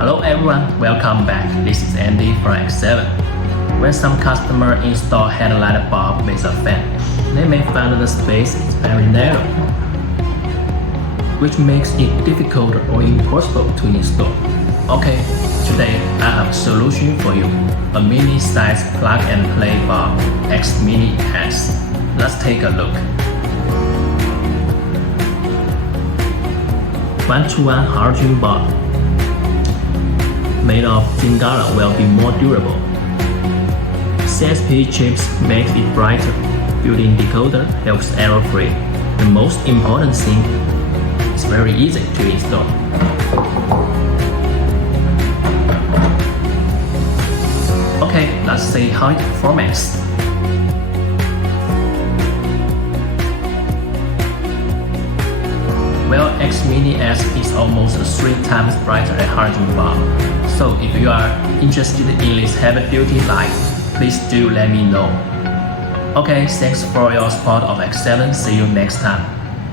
Hello everyone, welcome back. This is Andy from X-7. When some customer install headlight bulb with a fan, they may find the space is very narrow, which makes it difficult or impossible to install. Okay, today I have a solution for you. A mini size plug and play bulb X Mini S. Let's take a look. 1-to-1 halogen bulb made of zinc will be more durable. CSP chips makes it brighter. Built-in decoder helps error-free. The most important thing, it's very easy to install. Okay, let's see how it performs. Well, X Mini S is almost 3 times brighter than halogen bulb. So if you are interested in this heavy-duty light, please do let me know. Okay, thanks for your support of X7. See you next time.